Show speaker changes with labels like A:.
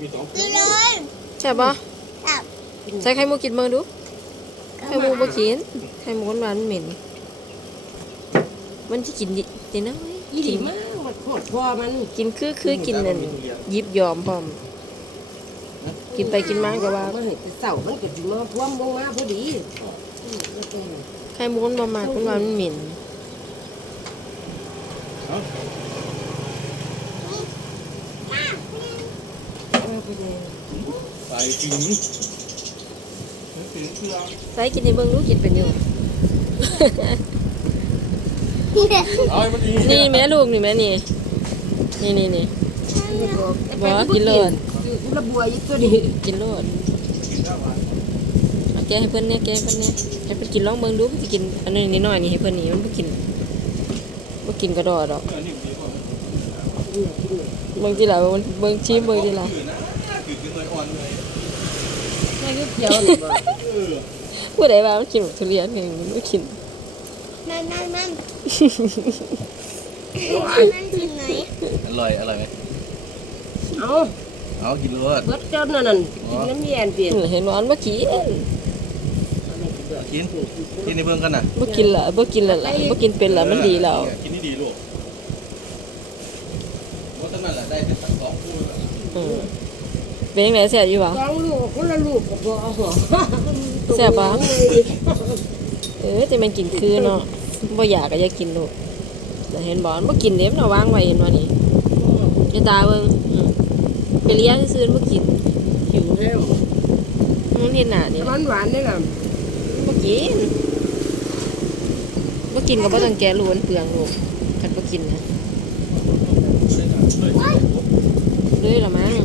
A: กินเลย
B: ใช่ปะ
A: ครับ
B: ใส่ไข่มุกกินเบิ่งดูไข่มุกบ่กินไข่มุกหวานๆมันเหม็นมันจะกินดินะ
C: อีหลีมากมันโคตรพอมัน
B: กินคือกินนั่นยิบยอมพร้อมกินไปกินมาก็ว่า
C: มันเห็นแต่เสามันก็สิมาท่วมลงมาพอดี
B: ไข่มุกมันบ่มากมันหวานมันเหม็น
D: ใส่กินเครื่อง
B: ใส่กินให้เบิ่งดูกินเป็นอยู่
D: เอามันอี
B: นี่แม่ลูกนี่แม่นี่บ่กินโลด
C: อยู่ระบัวอยู่ตัวนี้
B: กินโลดเอาแกะให้เพิ่นเนี่ยแกะให้เพิ่นเนี่ยให้เพิ่นกินลองเบิ่งดูมันสิกินอันนี้นิดหน่อยนี่ให้เพิ่นนี่มันบ่กินกระดอดอกเบิ่งจิล่ะเบิ่งชิมเบิ่งจิล่ะ
D: คือกินเลยอ่อนเลย
C: แม่ก็เขียวนี่บ่
B: ผู้ใดว่ามันกินทุเรียนไงมันบ่กิน
A: นั่นมันกินไหน
D: อร่อยไหม
C: เอา
D: เอากินรส
C: เบิดเจ้านั่นน่ะกินน้ำเย็นเปลี่ยน
B: เห็นว่ามันบ่กิน
D: กินในเบื้องกันน่ะ
B: บ่กินละบ่กินและล่ะบ่กินเป็นละมันดีแล้ว
D: กินนี่ดีลูกว่าตั้งนั้นแหละได้เป็นสองคู่แล้ว
B: เป็นจังไดแซ่บอยู่บ่
C: สองลูกคนละลูกก็บ่เอาหัว
B: แซ่บปะ แต่มันกินคือเนาะบ่อยากก็อย่ากินลูกแต่เห็นบ่มันบ่กินเด้มันเอาวางไว้เห็นว่านี่อย่าตาเบิ่งไปเลี้ยงซื่อๆบ่กิน
C: หิวแล้ว
B: มันเห็นหน้านี่
C: หวานๆนี่ล่ะ
B: บ่กินบ่กินก็บ่ต้องแกะลูกมันเปลืองลูกคันบ่กินนะเลยละมั้ง